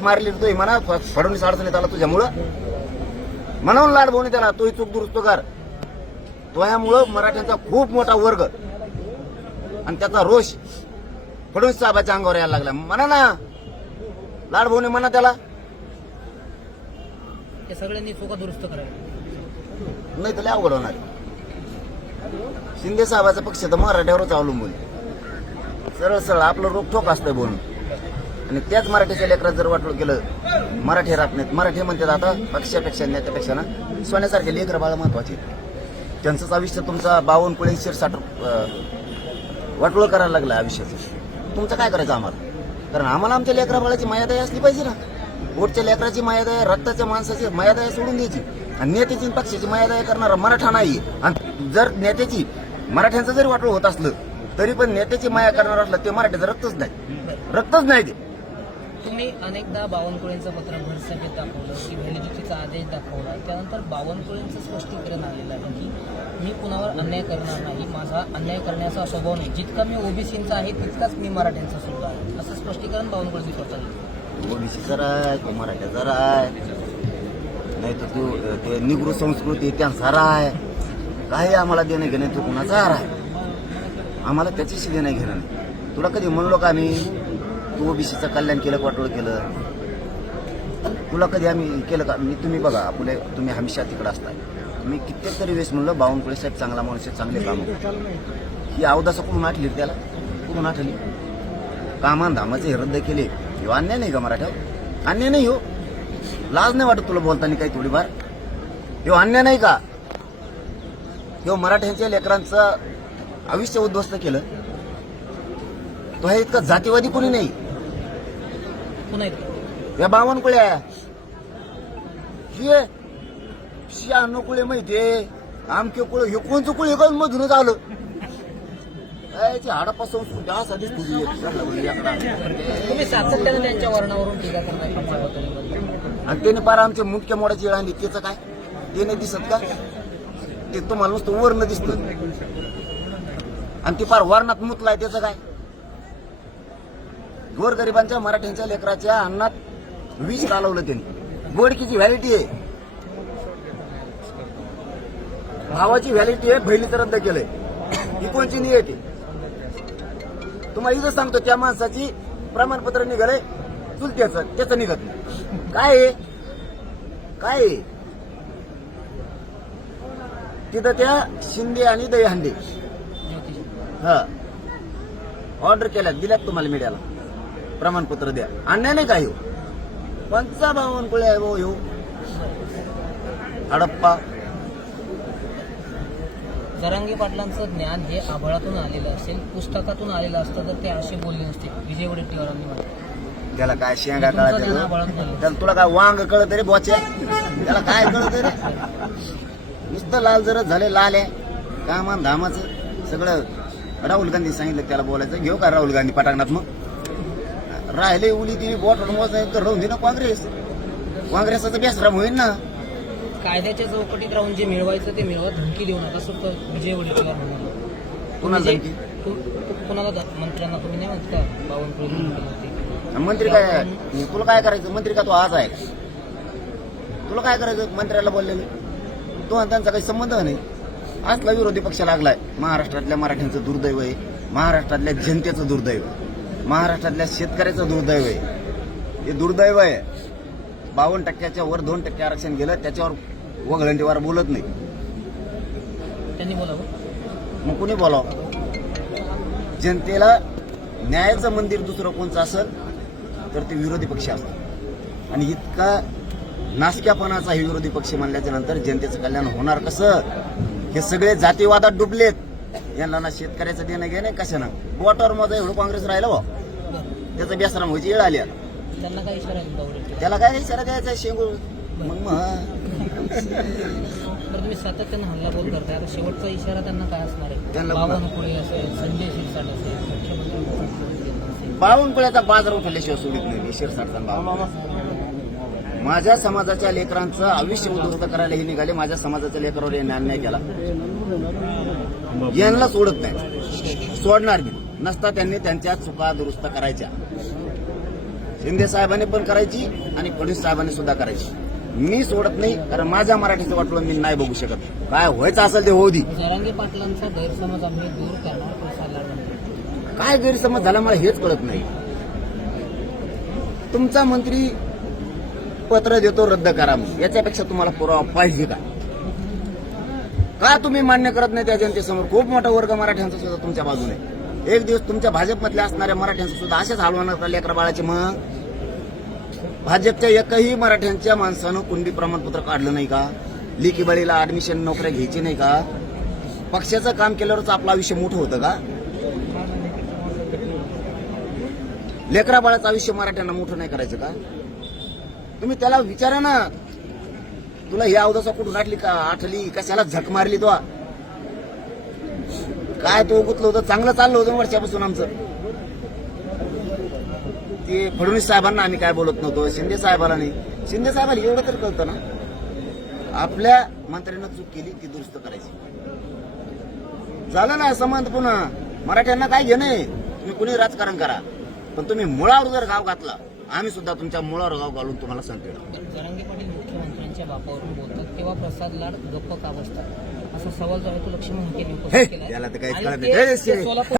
मारली तोही म्हणा फडणवीस अडचणीत आला तुझ्यामुळं म्हणून लाडभाऊने त्याला तोही चूक दुरुस्त कर. तोह्यामुळं मराठ्यांचा खूप मोठा वर्ग आणि त्याचा रोष फडणवीस साहेबाच्या अंगावर यायला लागला. म्हणा ना लाडभाऊने म्हणा त्याला ते सगळ्यांनी चुका दुरुस्त करायला नाही तर लय अवघड होणार. शिंदे साहेबाचा पक्ष तर मराठ्यावरच अवलंबून सरळ सरळ आपलं रोखोक असतंय बोलून. आणि त्याच मराठीच्या लेकरात जर वाटलं केलं मराठी राहत नाहीत. मराठी म्हणतात आता पक्षापेक्षा नेत्यापेक्षा ना सोन्यासारखे लेकर बाळा महत्वाचे. त्यांचंच आयुष्य तुमचा 52 कुळे 60 वाटोळं करायला लागलं आयुष्याचं. तुमचं काय करायचं आम्हाला? कारण आम्हाला आमच्या लेकरा बाळाची मायादया असली पाहिजे ना. पोटच्या लेकराची मायादया रक्ताच्या माणसाची मायादया सोडून द्यायची. आणि नेत्याची पक्षाची मायादया करणारा मराठा नाही. आणि जर नेत्याची मराठ्यांचं जरी वाटोळं होत असलं तरी पण नेत्याची माया करणार असलं ते मराठ्याचं रक्तच नाही ते. तुम्ही अनेकदा बावनकुळेंचं पत्र भरसभेत दाखवलं की व्हॅलिडिटीचा आदेश दाखवला. त्यानंतर बावनकुळेंचं स्पष्टीकरण आलेलं आहे की मी कुणावर अन्याय करणार नाही. माझा अन्याय करण्याचा स्वभाव नाही. जितका मी ओबीसीचा आहे तितकाच मी मराठ्यांचा सुद्धा आहे असं स्पष्टीकरण बावनकुळेंनी स्वतः. ओबीसी जरा आहे तो मराठा जरा आहे नाही तर तू ते निगृह संस्कृती त्यांचा आहे. काही आम्हाला देणं घेणं तू कुणाचा आहे आम्हाला त्याच्याशी देणं घेणं नाही. तुला कधी म्हणलो का आम्ही तू ओबीसीचं कल्याण केलं वाटोळ केलं? तुला कधी आम्ही केलं का? तुम्ही बघा आपले तुम्ही हमेशा तिकडे असताय. मी कित्येक तरी वेळेस म्हणलं बावनकुळे साहेब चांगला माणूस आहे चांगले काम. ही अवदासा कुठून आठली त्याला? कुठून आठली? कामान धामाचे हे रद्द केले ह्यो अन्याय नाही का मराठ्यावर? अन्याय नाही हो. लाज नाही वाटत तुला बोलताना काही थोडीफार? ह्यो अन्याय नाही का? ह्यो मराठ्यांच्या लेकरांचं आयुष्य उद्ध्वस्त केलं. तो हे इतका जातीवादी कोणी नाही. या बावनकुळे हे 96 कुळे माहितीये आमके कुळे हे कोणचं कुळे का मधूनच आलं याची हडप्पा संस्कृती असा दिसतो. तुम्ही सातत्यानं त्यांच्या वर्णावरून टीका करणार आणि त्याने पार आमच्या मुख्य मोडाची वेळ आणली. त्याचं काय ते नाही दिसत का? ते तुम्हाला नुसतं वर्ण दिसतं आणि ते पार वर्णात मुतलाय त्याचं काय? गोरगरिबांच्या मराठ्यांच्या लेकराच्या अन्नात विष घालवलं त्यांनी. गोडकीची व्हॅलिटी आहे भावाची व्हॅलिटी आहे बहिणीचं रद्द केलंय. ही कोणची नियती? तुम्हाला इथं सांगतो त्या माणसाची प्रमाणपत्र निघालंय चुलत्याचं त्याचं निघत नाही. काय आहे काय आहे? तिथं त्या शिंदे आणि दहीहंडे हा ऑर्डर केल्यात दिल्यात तुम्हाला मीडियाला प्रमाणपत्र द्या. अन्याय नाही काय हो? पंचा बावनकुळे आहे भाऊ ह्यो हडप्पा. जरांगे पाटलांचं ज्ञान हे आभाळातून आलेलं असेल पुस्तकातून आलेलं असतं तर ते असे बोलले नसते विजय वडेट्टीवारांनी म्हटलं. त्याला काय शेंगा कळत त्याला? तुला काय वांग कळत रे बोचे? त्याला काय कळत रे? नुसतं लाल जरच झाले लाल आहे कामान धामाचं सगळं. राहुल गांधी सांगितलं त्याला बोलायचं घेऊ का राहुल गांधी पटांगणात? मग राहिले उली ती बोट तर राहून दे ना काँग्रेसाचा बेसराम होईल ना. कायद्याच्या चौकटीत राहून जे मिळवायचं ते मिळवा धमकी देऊ नका असं विजय वडेट्टीवार म्हणाले. कुणाला धमकी? कुणाला मंत्र्यांना तुम्ही नाही म्हणत का बावनकुळे मंत्री काय तुला काय करायचं? मंत्री का तो आज आहे? तुला काय करायचं मंत्र्याला बोललेलं? तो आणि त्यांचा काही संबंध नाही. असला विरोधी पक्ष लागलाय. महाराष्ट्रातल्या मराठ्यांचं दुर्दैव आहे. महाराष्ट्रातल्या जनतेचं दुर्दैव महाराष्ट्रातल्या शेतकऱ्याचं दुर्दैव आहे. हे दुर्दैव आहे. 52% वर 2% आरक्षण गेलं त्याच्यावर वगळंटीवार बोलत नाही. त्यांनी बोलावं मग कुणी बोलावं? जनतेला न्यायाचं मंदिर दुसरं कोणचं असेल तर ते विरोधी पक्ष असतात. आणि इतका नासक्यापणाचा हे विरोधी पक्ष म्हणल्याच्या नंतर जनतेचं कल्याण होणार कसं? हे सगळे जातीवादात डुबलेत. यांना ना शेतकऱ्याचं देणं घेणं कशानं बोटावर माझा एवढं काँग्रेस राहिलं बा त्याचा बेसराम व्हायची वेळ आली. त्यांना काय इशारा दिला? त्याला काय इशारा द्यायचा शेंगूळ? मग तुम्ही सातत्यानं हल्ला बोल करताय. आता शेवटचा इशारा त्यांना काय असणार आहे? त्यांना बावनकुळे असेल संजय शिरसाट असेल मुख्यमंत्री बावनकुळ्याचा बाजार उठवल्याशिवाय सोडित नाही शिरसाटचा. माझ्या समाजाच्या लेकरांचं आयुष्य उद्ध्वस्त करायला हे निघाले. माझ्या समाजाच्या लेकरावर यांनी अन्याय केला. यांना सोडत नाही सोडणार बी नसता. त्यांनी त्यांच्या चुका दुरुस्त करायच्या. शिंदे साहेबांनी पण करायची आणि फडणवीस साहेबांनी सुद्धा करायची. मी सोडत नाही, कारण माझ्या मराठीचं वाटलं मी नाही बघू शकत. काय व्हायचं असेल ते होऊ दे. जरांगे पाटलांचा गैरसमज आम्ही दूर करणार प्रसाद लाड. काय गैरसमज झाला मला हेच कळत नाही. तुमचा मंत्री पत्र देतो रद्द करा, याच्यापेक्षा तुम्हाला पुरावा पाहिजे का तुम्ही मान्य करत नाही त्या जनतेसमोर? खूप मोठा वर्ग मराठ्यांचा सुद्धा तुमच्या बाजूने. एक दिवस तुमच्या भाजपमधल्या असणाऱ्या मराठ्यांचं सुद्धा असेच हलवणार लेकरा बाळाचे. मग भाजपच्या एकही मराठ्यांच्या माणसानं कुणबी प्रमाणपत्र काढलं नाही का? लेकी बळीला ऍडमिशन नोकऱ्या घ्यायची नाही का? पक्षाचं काम केल्यावरच आपलं आयुष्य मोठं होतं का? लेकरा बाळाचं आयुष्य मराठ्यांना मोठं नाही करायचं का? तुम्ही त्याला विचारा ना, तुला ही अवदसा कुठून आठली कशाला झक मारली तो? काय तो गुतलं होतं, चांगलं चाललं होतं वर्षापासून आमचं. ते फडणवीस साहेबांना आम्ही काय बोलत नव्हतो, शिंदे साहेबांना नाही. शिंदे साहेबांना एवढं तर कळतं ना, आपल्या मंत्र्यानं चूक केली ती दुरुस्त करायची. झालं ना संबंध पुन्हा. मराठ्यांना काय घेणे, तुम्ही कुणी राजकारण करा, पण तुम्ही मुळावर जर गाव घातला, आम्ही सुद्धा तुमच्या मुळावर गाव घालून तुम्हाला सांगतो. जरांगे पाटील मुख्यमंत्र्यांच्या बापावरून बोलतात तेव्हा प्रसाद लाड गप्प का बसतात, असा सवाल जो आहे तो लक्ष्मण मुंडे यांनी उपस्थित केला त्याला तर काहीच आणि कळत ते नाही. सोलापूर